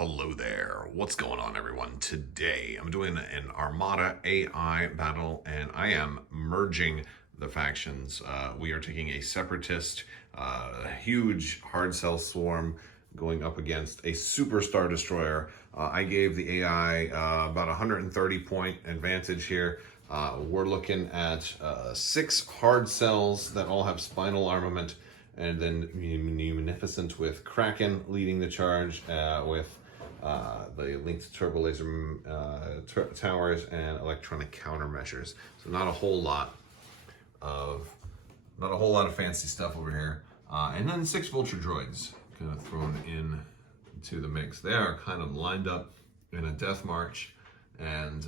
Hello there. What's going on, everyone? Today I'm doing an Armada AI battle, and I am merging the factions. We are taking a Separatist, huge hard cell swarm going up against a superstar destroyer. I gave the AI about 130 point advantage here. We're looking at 6 hard cells that all have spinal armament, and then Munificent with Kraken leading the charge with the linked turbo laser towers and electronic countermeasures. So not a whole lot of fancy stuff over here. And then 6 vulture droids kind of thrown in to the mix. They are kind of lined up in a death march, and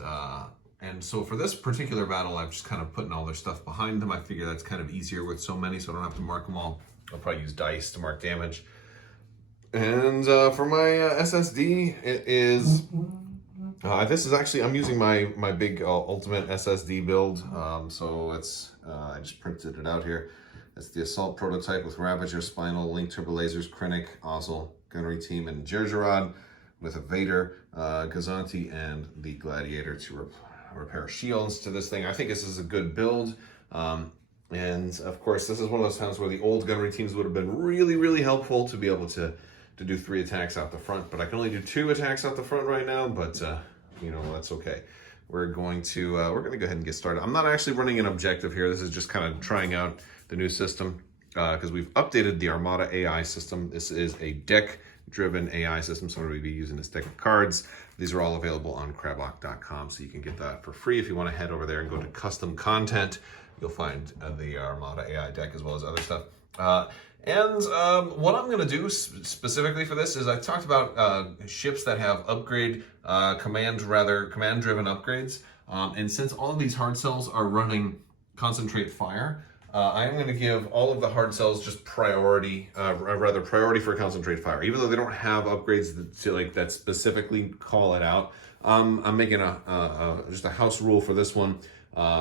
so for this particular battle, I've just kind of putting all their stuff behind them. I figure that's kind of easier with so many, so I don't have to mark them all. I'll probably use dice to mark damage. And for my SSD, it is, this is actually, I'm using my big ultimate SSD build. So it's, I just printed it out here. It's the Assault prototype with Ravager, Spinal, Link Turbo Lasers, Krennic, Ozzel, Gunnery Team, and Jerjerrod with a Vader, Gazanti, and the Gladiator to repair shields to this thing. I think this is a good build. And of course, this is one of those times where the old gunnery teams would have been really, really helpful to be able to do 3 attacks out the front, but I can only do 2 attacks out the front right now, but you know, that's okay. We're going to go ahead and get started. I'm not actually running an objective here. This is just kind of trying out the new system because we've updated the Armada AI system. This is a deck-driven AI system, so we're going to be using this deck of cards. These are all available on Crabbok.com, so you can get that for free. If you want to head over there and go to custom content, you'll find the Armada AI deck as well as other stuff. What I'm going to do specifically for this is I talked about ships that have command-driven upgrades. And since all of these hard cells are running concentrate fire, I am going to give all of the hard cells just priority for concentrate fire, even though they don't have upgrades that specifically call it out. I'm making just a house rule for this one.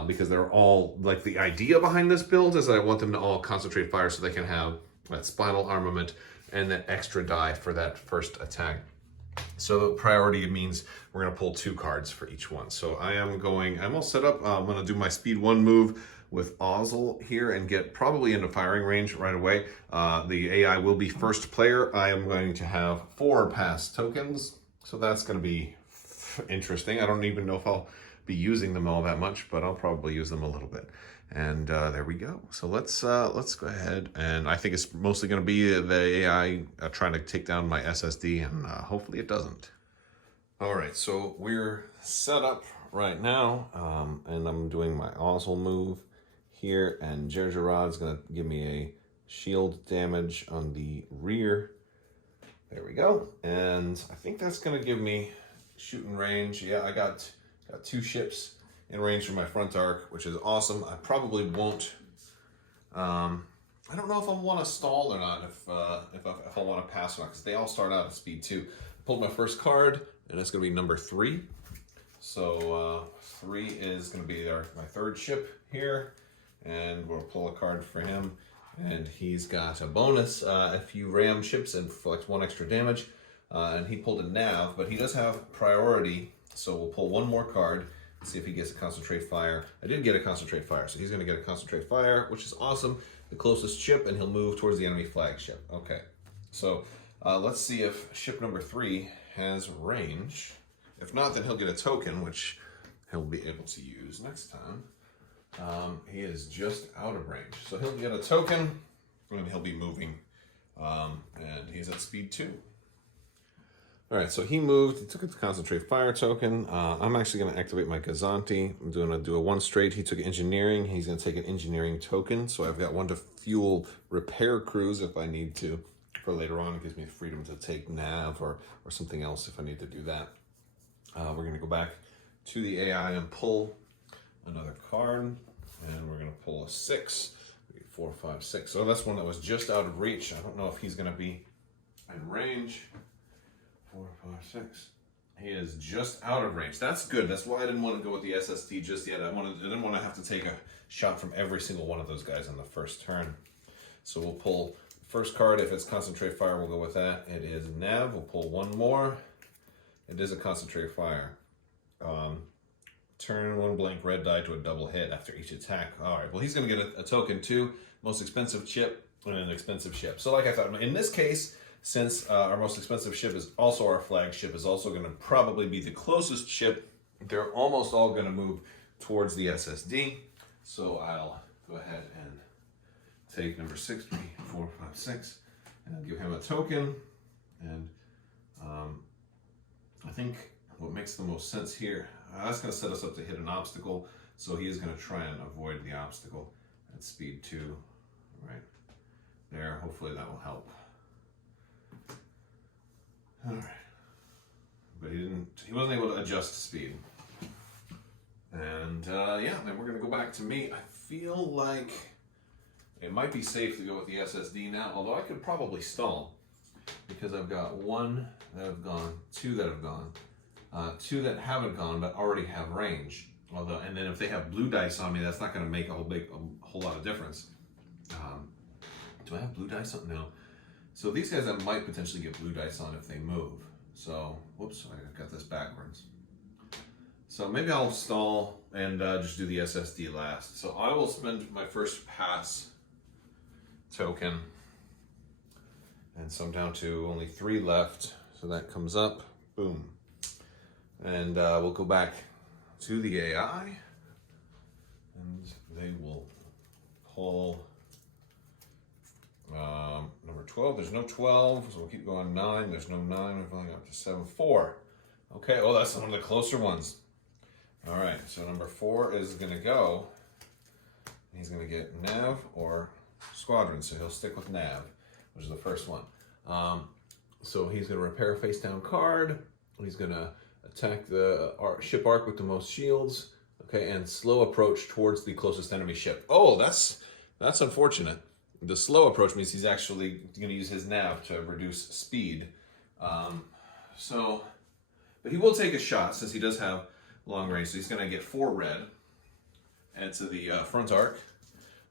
Because they're all, like, the idea behind this build is that I want them to all concentrate fire so they can have that spinal armament and that extra die for that first attack. So priority means we're going to pull 2 cards for each one. So I'm all set up. I'm going to do my speed 1 move with Ozzel here and get probably into firing range right away. The AI will be first player. I am going to have 4 pass tokens. So that's going to be interesting. I don't even know if I'll be using them all that much, but I'll probably use them a little bit. And there we go. So let's go ahead, and I think it's mostly going to be the AI trying to take down my SSD, and hopefully it doesn't. All right, so we're set up right now, and I'm doing my Ozzel move here, and Jerjerrod's going to give me a shield damage on the rear. There we go, and I think that's going to give me shooting range. Yeah, I got 2 ships in range from my front arc, which is awesome. I probably won't. I don't know if I want to stall or not. If I want to pass or not, because they all start out at speed 2. I pulled my first card, and it's going to be number 3. So 3 is going to be my 3rd ship here, and we'll pull a card for him. And he's got a bonus if you ram ships and inflict 1 extra damage. And he pulled a nav, but he does have priority. So we'll pull 1 more card and see if he gets a concentrate fire. I did get a concentrate fire, so he's going to get a concentrate fire, which is awesome. The closest ship, and he'll move towards the enemy flagship. Okay, so let's see if ship number 3 has range. If not, then he'll get a token, which he'll be able to use next time. He is just out of range, so he'll get a token, and he'll be moving, and he's at speed 2. All right, so he moved, he took a concentrate fire token. I'm actually going to activate my Gazanti. I'm going to do a 1 straight. He took engineering. He's going to take an engineering token. So I've got 1 to fuel repair crews if I need to for later on. It gives me the freedom to take nav or something else if I need to do that. We're going to go back to the AI and pull another card. And we're going to pull a 6. 4, 5, 6. So that's one that was just out of reach. I don't know if he's going to be in range. 4, 5, 6. He is just out of range. That's good. That's why I didn't want to go with the SSD just yet. I didn't want to have to take a shot from every single one of those guys on the first turn. So we'll pull first card. If it's concentrate fire, we'll go with that. It is nav. We'll pull 1 more. It is a concentrated fire. Turn one blank red die to a double hit after each attack. All right, well, he's going to get a token too. Most expensive chip and an expensive ship. So like I thought, in this case, since our most expensive ship is also our flagship, is also going to probably be the closest ship, they're almost all going to move towards the SSD. So I'll go ahead and take number 6, 3, 4, 5, 6, and I'll give him a token. And I think what makes the most sense here, that's going to set us up to hit an obstacle. So he is going to try and avoid the obstacle at speed 2, right there. Hopefully that will help. All right, but he wasn't able to adjust speed. And yeah, then we're going to go back to me. I feel like it might be safe to go with the SSD now, although I could probably stall because I've got 1 that have gone, 2 that have gone, 2 that haven't gone but already have range. Although, and then if they have blue dice on me, that's not going to make a whole lot of difference. Do I have blue dice on? No. So these guys I might potentially get blue dice on if they move. So, whoops, I got this backwards. So maybe I'll stall and just do the SSD last. So I will spend my first pass token. And so I'm down to only 3 left. So that comes up, boom. And we'll go back to the AI. And they will pull number 12. There's no 12, so we'll keep going. 9, there's no 9. We've only got up to 7. 4. Okay, oh, that's one of the closer ones. All right, so number 4 is going to go. He's going to get nav or squadron, so he'll stick with nav, which is the first one. So he's going to repair a face down card. He's going to attack the ship arc with the most shields. Okay, and slow approach towards the closest enemy ship. Oh, that's unfortunate. The slow approach means he's actually going to use his nav to reduce speed. But he will take a shot since he does have long range. So he's going to get 4 red. Add to the front arc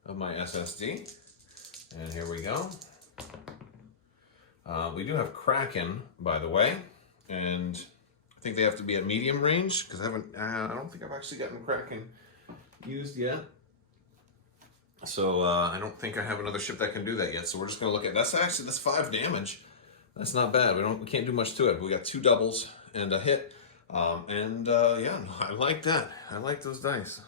of my SSD. And here we go. We do have Kraken, by the way. And I think they have to be at medium range because I don't think I've actually gotten Kraken used yet. So I don't think I have another ship that can do that yet. So we're just going to look at that's 5 damage. That's not bad. We can't do much to it. We got 2 doubles and a hit. Yeah, I like that. I like those dice.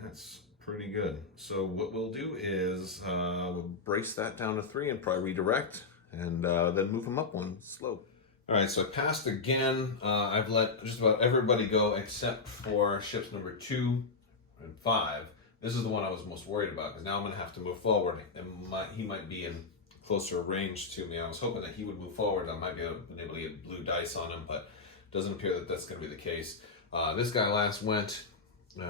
That's pretty good. So what we'll do is we'll brace that down to 3 and probably redirect and then move them up 1 slow. All right, so I passed again. I've let just about everybody go except for ships number 2 and 5. This is the one I was most worried about because now I'm going to have to move forward and he might be in closer range to me. I was hoping that he would move forward. I might be able to get blue dice on him, but it doesn't appear that that's going to be the case. This guy last went.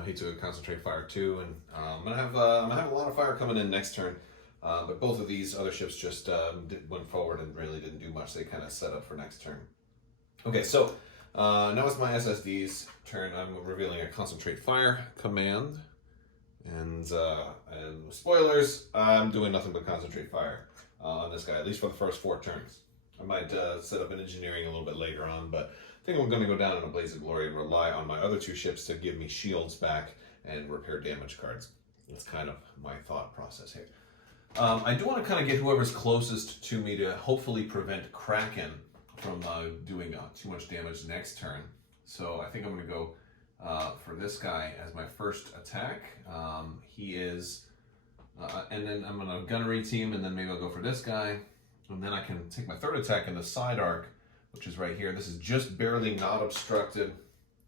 He took a concentrate fire too, and I'm gonna have a lot of fire coming in next turn. But both of these other ships just went forward and really didn't do much. They kind of set up for next turn. Okay, so now it's my SSD's turn. I'm revealing a concentrate fire command, and spoilers, I'm doing nothing but concentrate fire on this guy, at least for the first 4 turns. I might set up an engineering a little bit later on, but I think I'm going to go down in a blaze of glory and rely on my other 2 ships to give me shields back and repair damage cards. That's kind of my thought process here. I do want to kind of get whoever's closest to me to hopefully prevent Kraken from doing too much damage next turn. So I think I'm going to go for this guy as my first attack. He is, and then I'm going to gunnery team, and then maybe I'll go for this guy. And then I can take my 3rd attack in the side arc, which is right here. This is just barely not obstructed.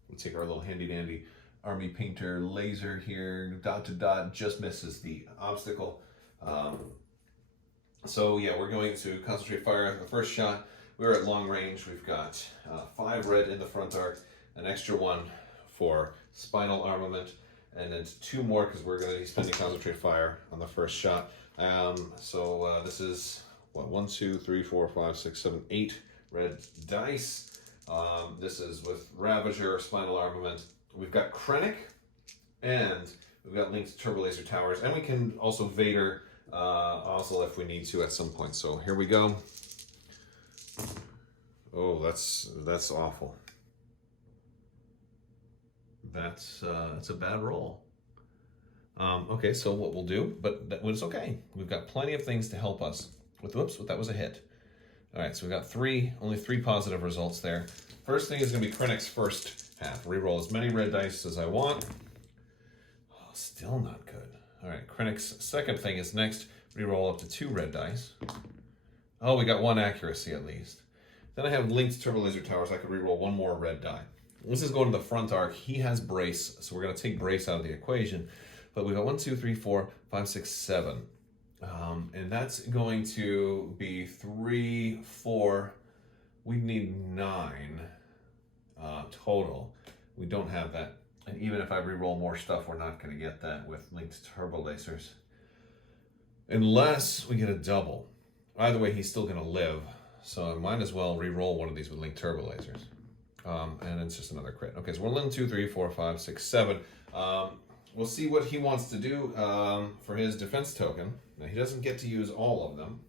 We'll take our little handy dandy army painter laser here, dot to dot, just misses the obstacle. So yeah, we're going to concentrate fire the first shot. We're at long range. We've got 5 red in the front arc, an extra 1 for spinal armament, and then 2 more because we're going to be spending concentrate fire on the first shot. This is what, 1, 2, 3, 4, 5, 6, 7, 8 red dice. This is with Ravager, spinal armament. We've got Krennic, and we've got linked turbo laser towers, and we can also Vader also if we need to at some point. So here we go. Oh, that's awful. That's a bad roll. Okay, so what we'll do, but that was okay. We've got plenty of things to help us. Whoops, that was a hit. All right, so we got only three positive results there. First thing is going to be Krennic's first half. Reroll as many red dice as I want. Oh, still not good. All right, Krennic's second thing is next. Reroll up to 2 red dice. Oh, we got 1 accuracy at least. Then I have linked turbo laser towers. I could reroll 1 more red die. This is going to the front arc. He has brace, so we're going to take brace out of the equation. But we got 1, 2, 3, 4, 5, 6, 7. And that's going to be 3, 4. We need 9 total. We don't have that. And even if I reroll more stuff, we're not going to get that with linked turbo lasers. Unless we get a double. Either way, he's still going to live. So I might as well reroll one of these with linked turbo lasers. And it's just another crit. Okay, so 1, 2, 3, 4, 5, 6, 7. We'll see what he wants to do for his defense token. Now, he doesn't get to use all of them.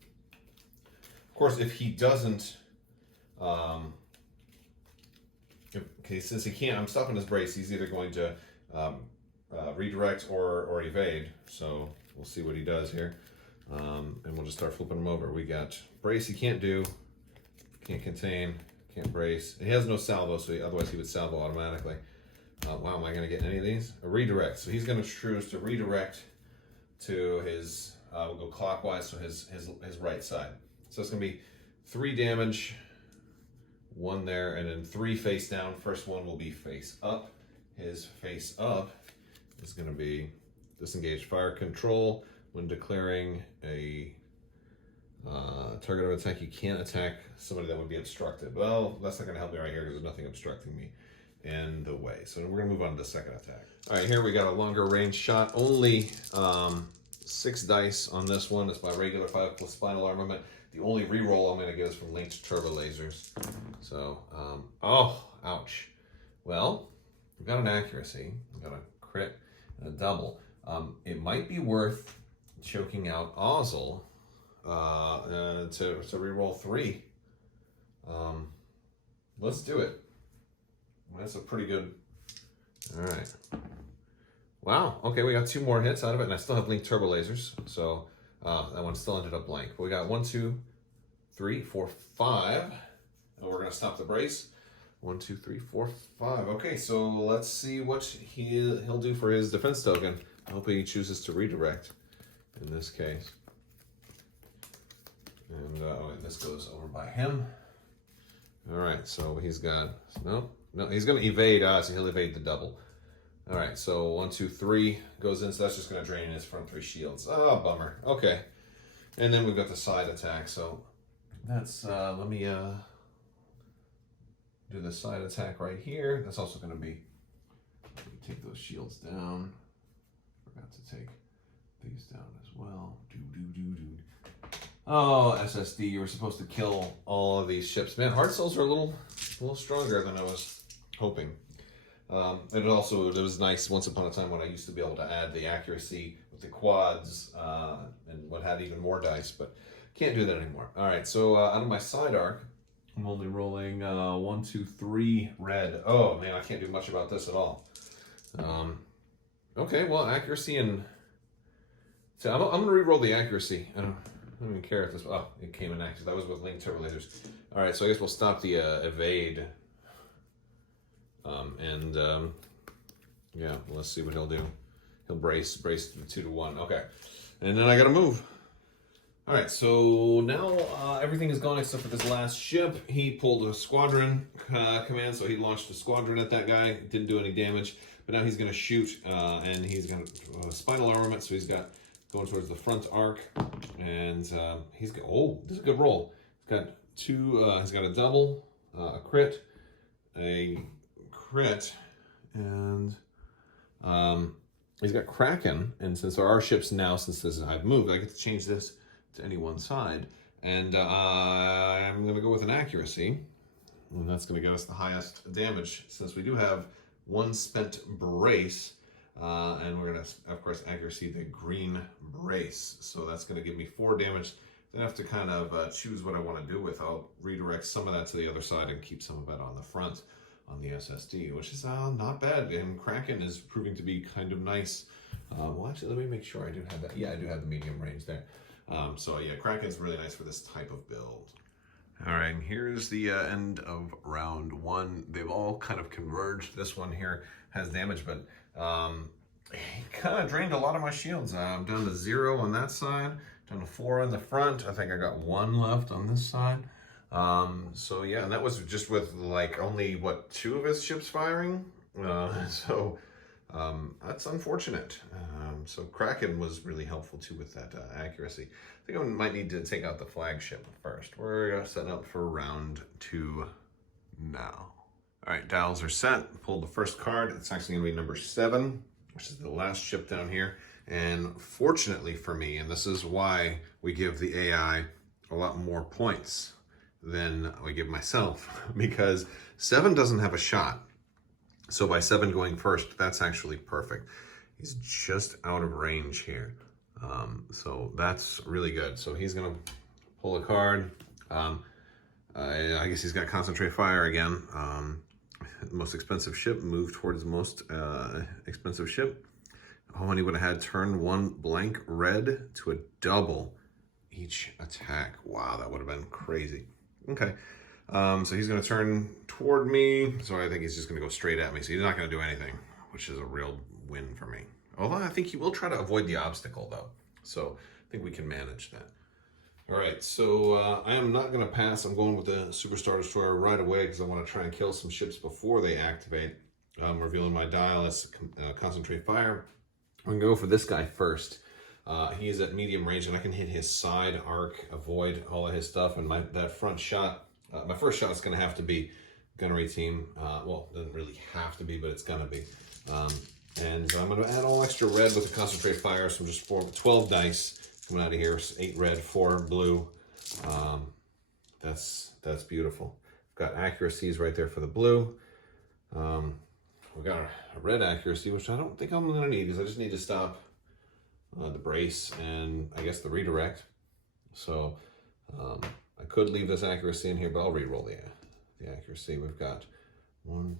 Of course, if he doesn't... okay, since he can't, I'm stopping his brace. He's either going to redirect or evade. So we'll see what he does here. And we'll just start flipping him over. We got brace he can't do. Can't contain. Can't brace. He has no salvo, so otherwise he would salvo automatically. Wow, am I going to get any of these? A redirect. So he's going to choose to redirect to his, we'll go clockwise, so his right side. So it's going to be 3 damage, 1 there, and then 3 face down. First one will be face up. His face up is going to be disengage fire control. When declaring a target of attack, you can't attack somebody that would be obstructed. Well, that's not going to help me right here because there's nothing obstructing me in the way. So we're going to move on to the second attack. All right, here we got a longer range shot. Only 6 dice on this one. It's my regular 5 plus spinal armament. The only reroll I'm going to get is from linked turbo lasers. So, oh, ouch. Well, we've got an accuracy. We've got a crit and a double. It might be worth choking out Ozzel to reroll 3. Let's do it. That's a pretty good. All right. Wow. Okay, we got 2 more hits out of it, and I still have linked turbo lasers, so that one still ended up blank. But we got 1, 2, 3, 4, 5, and we're gonna stop the brace. 1, 2, 3, 4, 5. Okay, so let's see what he'll do for his defense token. I hope he chooses to redirect in this case. And this goes over by him. All right, so he's got no. He's going to evade us, and he'll evade the double. All right, so 1, 2, 3 goes in, so that's just going to drain his front 3 shields. Oh, bummer. Okay, and then we've got the side attack. So that's let me do the side attack right here. That's also going to be take those shields down. Forgot to take these down as well. Oh, SSD, you were supposed to kill all of these ships. Man, hard cells are a little stronger than I was hoping. And it was nice once upon a time when I used to be able to add the accuracy with the quads and what had even more dice, but can't do that anymore. All right, so out of my side arc, I'm only rolling 1, 2, 3 red. Oh man, I can't do much about this at all. Okay, well, accuracy and so I'm gonna re-roll the accuracy. I don't even care if this. Oh, it came in accuracy. That was with linked turbo lasers. All right, so I guess we'll stop the evade. Yeah, let's see what he'll do. He'll brace 2 to 1. Okay, and then I gotta move. All right, so now everything is gone except for this last ship. He pulled a squadron command, so he launched a squadron at that guy. Didn't do any damage, but now he's gonna shoot, and he's got spinal armament, so he's got going towards the front arc, and he's got, oh, this is a good roll. He's got 2, he's got a double, a crit, and he's got Kraken, and since there are ships now, since I've moved, I get to change this to any one side, and I'm going to go with an accuracy, and that's going to get us the highest damage, since we do have 1 spent brace, and we're going to, of course, accuracy the green brace, so that's going to give me 4 damage. I have to kind of choose what I want to do with. I'll redirect some of that to the other side and keep some of it on the front on the SSD, which is not bad. And Kraken is proving to be kind of nice. Well, actually, let me make sure I do have that. Yeah, I do have the medium range there. So yeah, Kraken's really nice for this type of build. All right, and here's the end of round one. They've all kind of converged. This one here has damage, but it kind of drained a lot of my shields. I'm down to 0 on that side, down to 4 on the front. I think I got 1 left on this side. So yeah, and that was just with like only, what, 2 of his ships firing? So that's unfortunate. So Kraken was really helpful too with that accuracy. I think I might need to take out the flagship first. We're setting up for round 2 now. All right, dials are set. Pulled the first card. It's actually gonna be number 7, which is the last ship down here. And fortunately for me, and this is why we give the AI a lot more points than I give myself, because 7 doesn't have a shot. So by 7 going first, that's actually perfect. He's just out of range here. So that's really good. So he's gonna pull a card. I guess he's got concentrate fire again. Most expensive ship, move towards most expensive ship. Oh, and he would have had turn 1 blank red to a double each attack. Wow, that would have been crazy. Okay. So he's going to turn toward me. So I think he's just going to go straight at me. So he's not going to do anything, which is a real win for me. Although I think he will try to avoid the obstacle, though. So I think we can manage that. All right, so I am not going to pass. I'm going with the Superstar Destroyer right away because I want to try and kill some ships before they activate. I'm revealing my dial as concentrate fire. I'm going to go for this guy first. He is at medium range, and I can hit his side arc, avoid all of his stuff, and that front shot. My first shot is going to have to be gunnery team. Well, it doesn't really have to be, but it's going to be. And so I'm going to add all extra red with the concentrate fire. So I'm just 12 dice coming out of here. 8 red, 4 blue. That's beautiful. I've got accuracies right there for the blue. We've got a red accuracy, which I don't think I'm going to need because I just need to stop the brace and I guess the redirect. So I could leave this accuracy in here, but I'll re-roll the accuracy. We've got 1,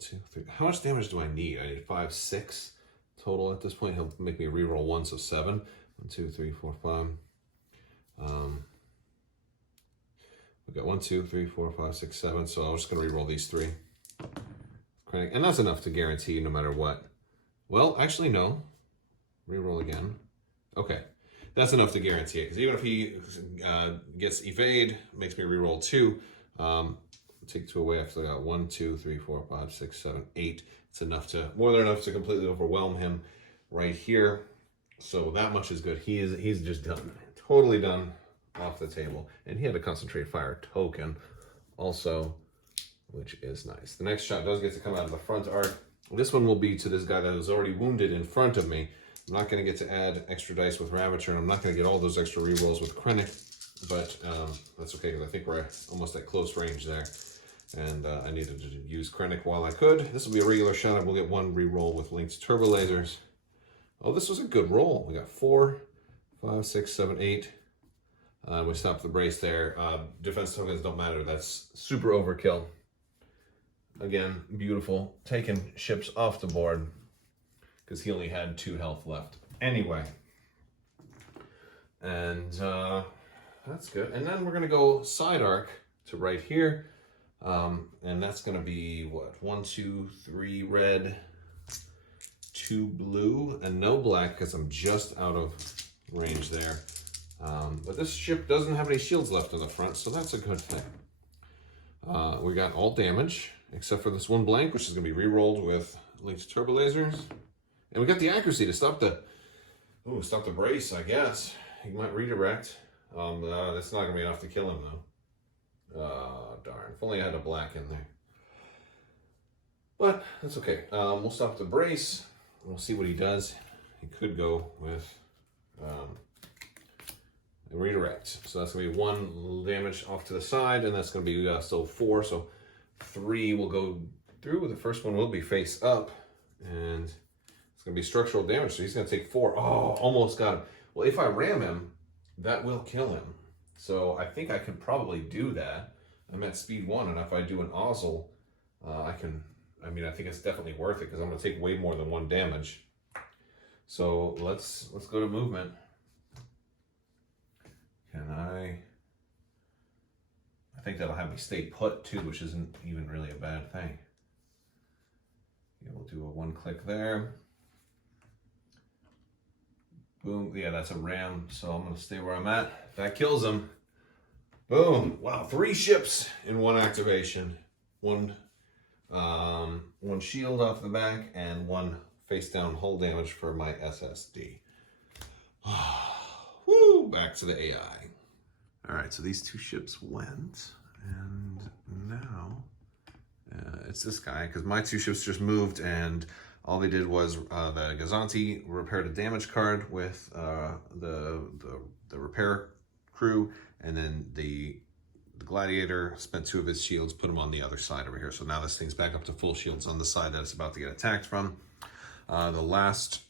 2, 3. How much damage do I need? I need 5, 6 total at this point. He'll make me re-roll 1, so 7. 1, 2, 3, 4, 5. We've got 1, 2, 3, 4, 5, 6, 7. So I'm just going to re-roll these 3. And that's enough to guarantee no matter what. Well, actually, no. Re-roll again. Okay. That's enough to guarantee it. Because even if he gets evade, makes me re-roll 2. Take 2 away. I've got 1, 2, 3, 4, 5, 6, 7, 8. It's enough to, more than enough to completely overwhelm him right here. So that much is good. He's just done. Totally done off the table. And he had a concentrate fire token also, which is nice. The next shot does get to come out of the front arc. This one will be to this guy that is already wounded in front of me. I'm not going to get to add extra dice with Ravager, and I'm not going to get all those extra rerolls with Krennic, but that's okay because I think we're almost at close range there. And I needed to use Krennic while I could. This will be a regular shot. I will get 1 reroll with linked turbo lasers. Oh, this was a good roll. We got 4, 5, 6, 7, 8. We stopped the brace there. Defense tokens don't matter. That's super overkill. Again, beautiful. Taking ships off the board because he only had 2 health left. Anyway. And that's good. And then we're going to go side arc to right here. And that's going to be, what, 1, 2, 3 red, 2 blue, and no black because I'm just out of range there. But this ship doesn't have any shields left on the front, so that's a good thing. We got all damage, except for this 1 blank, which is going to be re-rolled with linked turbo lasers. And we got the accuracy to stop the brace, I guess. He might redirect. That's not going to be enough to kill him, though. Oh, darn. If only I had a black in there. But that's okay. We'll stop the brace. We'll see what he does. He could go with a redirect. So that's going to be 1 damage off to the side, and that's going to be still 4. So 3 will go through. The first one will be face up, and it's going to be structural damage. So he's going to take 4. Oh, almost got him. Well, if I ram him, that will kill him. So I think I could probably do that. I'm at speed 1, and if I do an Ozzle, I think it's definitely worth it because I'm going to take way more than 1 damage. So let's go to movement. Can I think that'll have me stay put too, which isn't even really a bad thing. Yeah, we'll do a 1 click there. Boom. Yeah, that's a ram, so I'm going to stay where I'm at. That kills him. Boom. Wow, 3 ships in 1 activation. One shield off the back and 1 face down hull damage for my SSD. Woo, back to the AI. All right, so these 2 ships went, and now it's this guy, because my 2 ships just moved, and all they did was the Gazanti repaired a damage card with the repair crew, and then the Gladiator spent 2 of his shields, put them on the other side over here. So now this thing's back up to full shields on the side that it's about to get attacked from. The last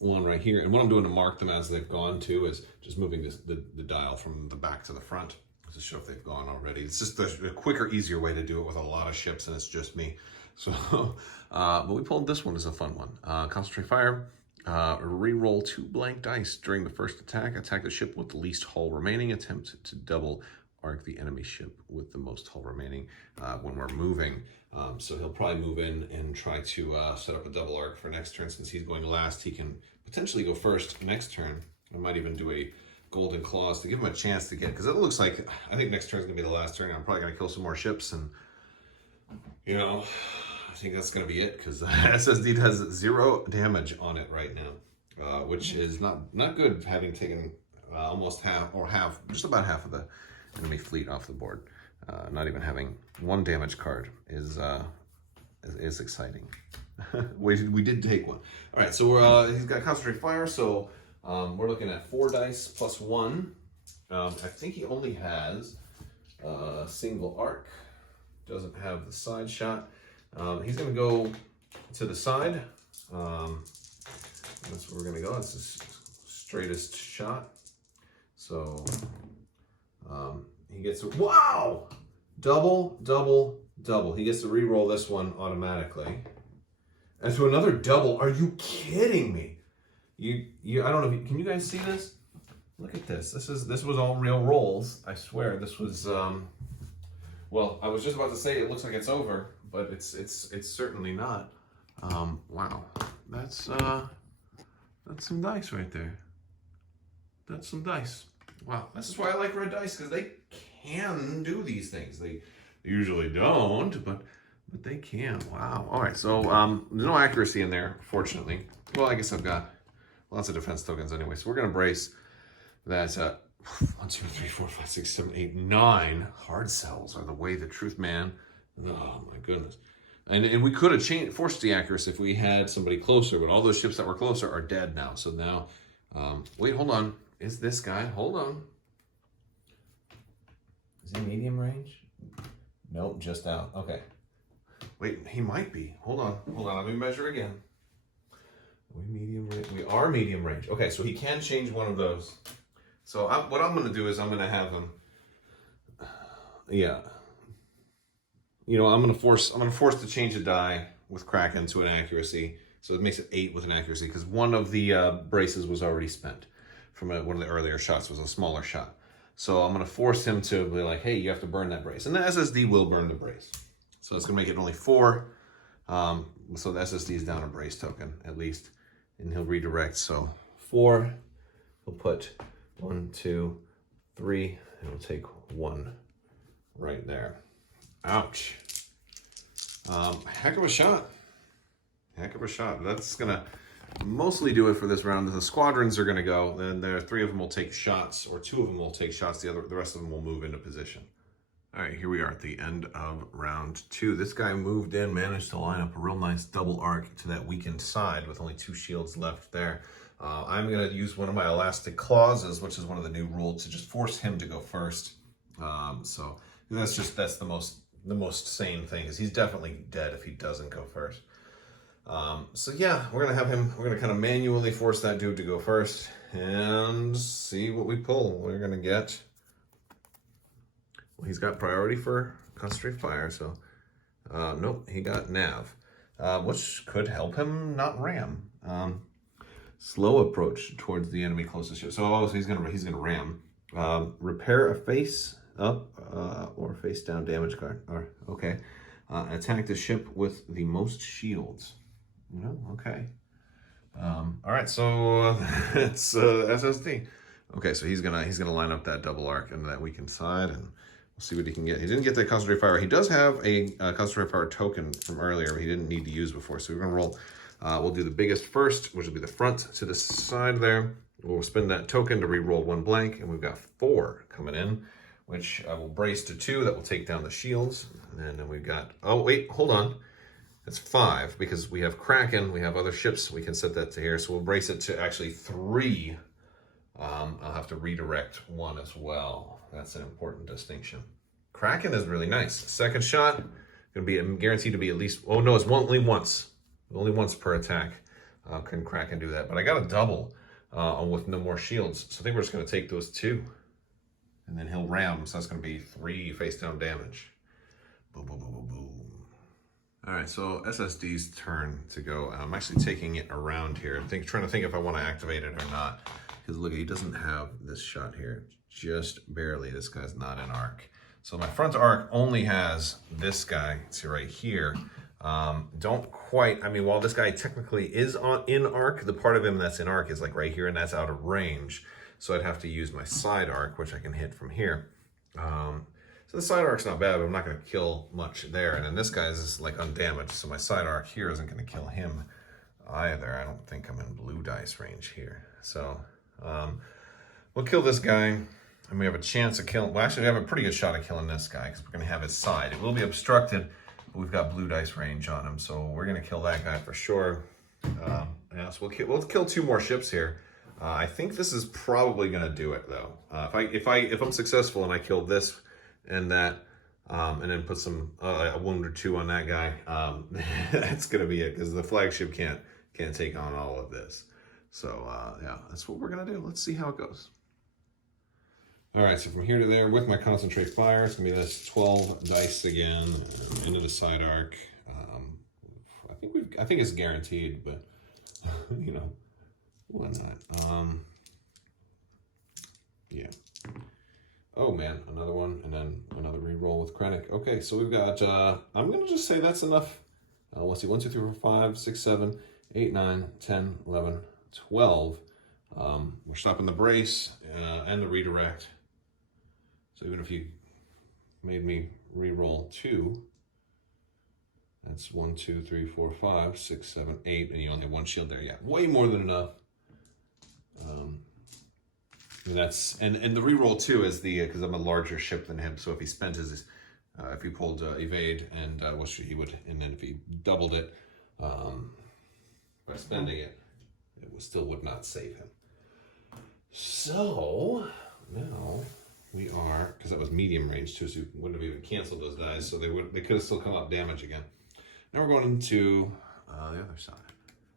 one right here, and what I'm doing to mark them as they've gone to is just moving the dial from the back to the front to show if they've gone already. It's just a quicker, easier way to do it with a lot of ships, and it's just me. So, but we pulled this one as a fun one. Concentrate fire. Re-roll 2 blank dice during the first attack. Attack the ship with the least hull remaining. Attempt to double arc the enemy ship with the most hull remaining when we're moving. So he'll probably move in and try to set up a double arc for next turn. Since he's going last, he can potentially go first next turn. I might even do a golden claws to give him a chance to get, because it looks like, I think next turn's gonna be the last turn. I'm probably gonna kill some more ships, and you know, I think that's gonna be it, because SSD has 0 damage on it right now, which is not good, having taken almost half, just about half of the enemy fleet off the board. Not even having 1 damage card is exciting. we did take 1. All right, so he's got concentrate fire, so we're looking at 4 dice plus 1. I think he only has a single arc. Doesn't have the side shot. He's gonna go to the side. That's where we're gonna go. It's his straightest shot. So he gets a, wow! Double, double, double. He gets to re-roll this one automatically. And to another double. Are you kidding me? I don't know. Can you guys see this? Look at this. This was all real rolls. I swear. This was. Well, I was just about to say it looks like it's over, but it's certainly not. Wow. That's some dice right there. That's some dice. Wow. This is why I like red dice, because they can do these things. They usually don't, but they can. Wow. All right. So there's no accuracy in there, fortunately. Well, I guess I've got lots of defense tokens anyway. So we're gonna brace that. 1, 2, 3, 4, 5, 6, 7, 8, 9 hard cells are the way, the truth, man. Oh my goodness. And we could have forced the accuracy if we had somebody closer, but all those ships that were closer are dead now. So now, wait, hold on. Is this guy? Hold on. Is he medium range? Nope, just out. Okay. Wait, he might be. Hold on. Let me measure again. Are we medium range? We are medium range. Okay, so he can change one of those. So what I'm going to do is I'm going to have him. Yeah. You know, I'm going to force to change a die with Kraken to an accuracy. So it makes it 8 with an accuracy, because one of the braces was already spent from one of the earlier shots. Was a smaller shot. So I'm going to force him to be like, hey, you have to burn that brace. And the SSD will burn the brace. So it's going to make it only 4. So the SSD is down a brace token, at least. And he'll redirect. So 4, he'll put 1, 2, 3, and he'll take 1 right there. Ouch. Heck of a shot. Heck of a shot. That's going to mostly do it for this round. The squadrons are going to go. Then there are 3 of them will take shots, or 2 of them will take shots. The rest of them will move into position. All right, here we are at the end of round 2. This guy moved in, managed to line up a real nice double arc to that weakened side with only 2 shields left there. I'm going to use one of my elastic clauses, which is one of the new rules, to just force him to go first. So that's the most sane thing, because he's definitely dead if he doesn't go first. So yeah, we're going to kind of manually force that dude to go first. and see what we pull. We're gonna get, well, he's got priority for concentrate fire, so nope, he got nav, which could help him not ram. Slow approach towards the enemy closest ship. So he's gonna ram. Repair a face up or face down damage card. Or okay. Attack the ship with the most shields. No, okay. All right, so it's SSD. Okay, so he's gonna line up that double arc into that weakened side, and we'll see what he can get. He didn't get the concentrate fire. He does have a concentrate fire token from earlier, but he didn't need to use before. So we're gonna roll. We'll do the biggest first, which will be the front to the side there. We'll spend that token to re-roll 1 blank, and we've got 4 coming in, which I will brace to 2. That will take down the shields. And then we've got, oh wait, hold on. That's 5 because we have Kraken, we have other ships. We can set that to here. So we'll brace it to actually 3. I'll have to redirect 1 as well. That's an important distinction. Kraken is really nice. Second shot, gonna be guaranteed to be at least, oh no, it's only once. Only once per attack can Kraken do that. But I got a double with no more shields. So I think we're just going to take those 2. And then he'll ram. So that's going to be 3 face down damage. Boom, boom, boom, boom, boom. All right, so SSD's turn to go. I'm actually taking it around here. Trying to think if I want to activate it or not. Because look, he doesn't have this shot here. Just barely. This guy's not in arc. So my front arc only has this guy. See right here. Don't quite, I mean, while this guy technically is in arc, the part of him that's in arc is like right here, and that's out of range. So I'd have to use my side arc, which I can hit from here. So the side arc's not bad, but I'm not going to kill much there. And then this guy's is like undamaged, so my side arc here isn't going to kill him either. I don't think I'm in blue dice range here. So we'll kill this guy, and we have a chance of killing, well, actually we have a pretty good shot at killing this guy because we're going to have his side. It will be obstructed. We've got blue dice range on him, so we're gonna kill that guy for sure. Yeah, so we'll kill 2 more ships here. I think this is probably gonna do it though. If I'm successful and I kill this and that, and then put some a wound or 2 on that guy, that's gonna be it because the flagship can't take on all of this. So yeah, that's what we're gonna do. Let's see how it goes. All right, so from here to there with my concentrate fire, it's gonna be this 12 dice again, into the side arc. I think it's guaranteed, but you know, why not? Yeah. Oh man, another one, and then another re-roll with Krennic. Okay, so we've got. I'm gonna just say that's enough. Let's see, 1, 2, 3, 4, 5, 6, 7, 8, 9, 10, 11, 12. We're stopping the brace and the redirect. So even if you made me re-roll 2, that's 1, 2, 3, 4, 5, 6, 7, 8, and you only have 1 shield there. Yeah, way more than enough. And that's and the re-roll 2 is the because I'm a larger ship than him. So if he spent his, if he pulled evade and which he would, and then if he doubled it by spending it, it still would not save him. So now we are, because that was medium range too, so we wouldn't have even canceled those dice, so they could have still come up damage again. Now we're going into the other side.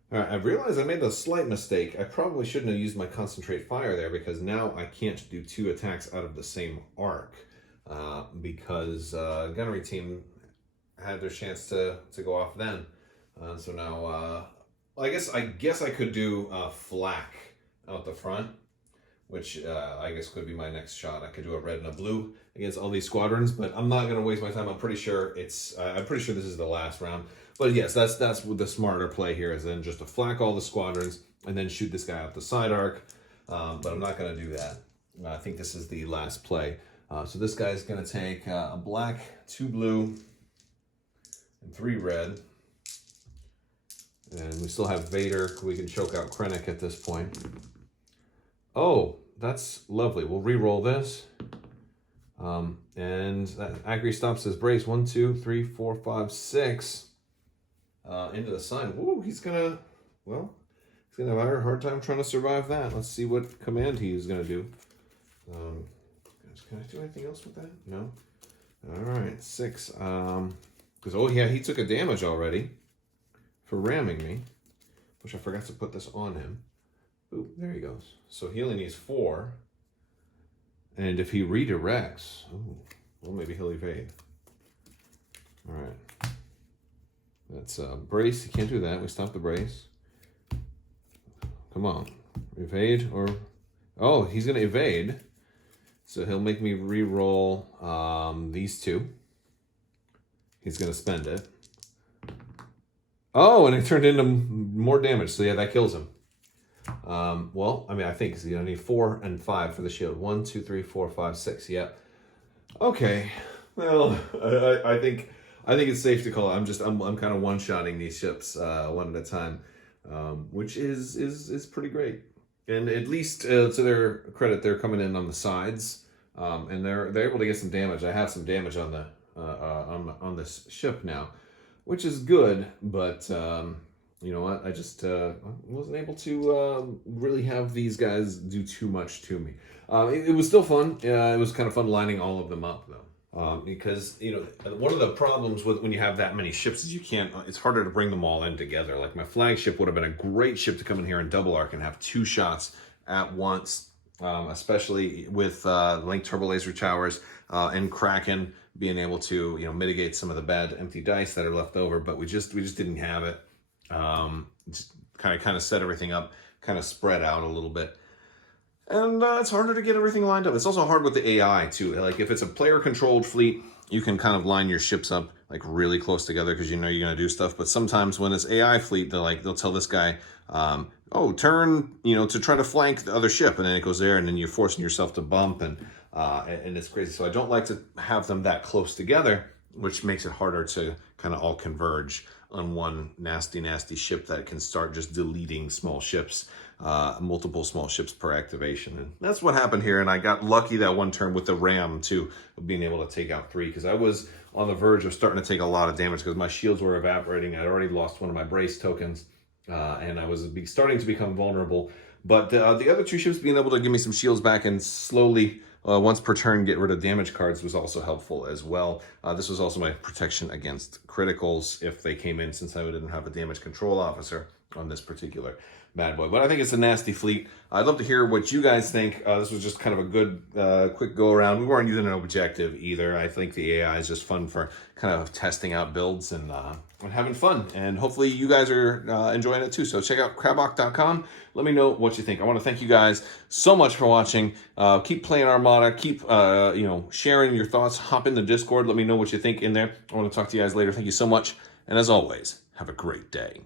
All right, I realized I made a slight mistake. I probably shouldn't have used my concentrate fire there because now I can't do 2 attacks out of the same arc because gunnery team had their chance to go off then. So now I guess I could do flak out the front, which I guess could be my next shot. I could do a red and a blue against all these squadrons, but I'm not going to waste my time. I'm pretty sure this is the last round. But yes, that's what the smarter play here is then just to flak all the squadrons and then shoot this guy out the side arc. But I'm not going to do that. I think this is the last play. So this guy's going to take a black, 2 blue, and 3 red. And we still have Vader. We can choke out Krennic at this point. Oh, that's lovely. We'll re-roll this. And that Agri stops his brace. 1, 2, 3, 4, 5, 6. Into the sun. Ooh, he's gonna have a hard time trying to survive that. Let's see what command he is gonna do. Can I do anything else with that? No. All right, 6. Because oh yeah, he took a damage already for ramming me, which I forgot to put this on him. Oop, there he goes. So he only needs 4. And if he redirects, well, maybe he'll evade. All right. That's brace. You can't do that. We stop the brace. Come on. Evade or... Oh, he's going to evade. So he'll make me re-roll these 2. He's going to spend it. Oh, and it turned into more damage. So yeah, that kills him. Well, I mean, I think because you need 4 and 5 for the shield. 1, 2, 3, 4, 5, 6. Yeah. Okay. Well, I think it's safe to call it. I'm kind of one-shotting these ships one at a time, which is pretty great. And at least to their credit, they're coming in on the sides, and they're able to get some damage. I have some damage on the on this ship now, which is good. But you know what? I just wasn't able to really have these guys do too much to me. It was still fun. It was kind of fun lining all of them up though. Because, you know, one of the problems with when you have that many ships is it's harder to bring them all in together. Like my flagship would have been a great ship to come in here and double arc and have 2 shots at once, especially with linked turbo laser towers and Kraken being able to, you know, mitigate some of the bad empty dice that are left over. But we just didn't have it. Just kind of set everything up, kind of spread out a little bit. And it's harder to get everything lined up. It's also hard with the AI too. Like if it's a player-controlled fleet, you can kind of line your ships up like really close together because you know you're gonna do stuff. But sometimes when it's AI fleet, they'll tell this guy, "Oh, turn, you know, to try to flank the other ship," and then it goes there, and then you're forcing yourself to bump, and it's crazy. So I don't like to have them that close together, which makes it harder to kind of all converge on one nasty ship that can start just deleting small ships. Multiple small ships per activation, and that's what happened here. And I got lucky that one turn with the ram too, of being able to take out 3, because I was on the verge of starting to take a lot of damage because my shields were evaporating. I'd already lost one of my brace tokens, and I was starting to become vulnerable. But the other 2 ships being able to give me some shields back and slowly, once per turn, get rid of damage cards was also helpful as well. This was also my protection against criticals if they came in, since I didn't have a damage control officer on this particular bad boy. But I think it's a nasty fleet. I'd love to hear what you guys think. This was just kind of a good quick go around. We weren't using an objective either. I think the AI is just fun for kind of testing out builds and having fun. And hopefully you guys are enjoying it too. So check out Crabbok.com. Let me know what you think. I want to thank you guys so much for watching. Keep playing Armada. Keep you know, sharing your thoughts. Hop in the Discord. Let me know what you think in there. I want to talk to you guys later. Thank you so much. And as always, have a great day.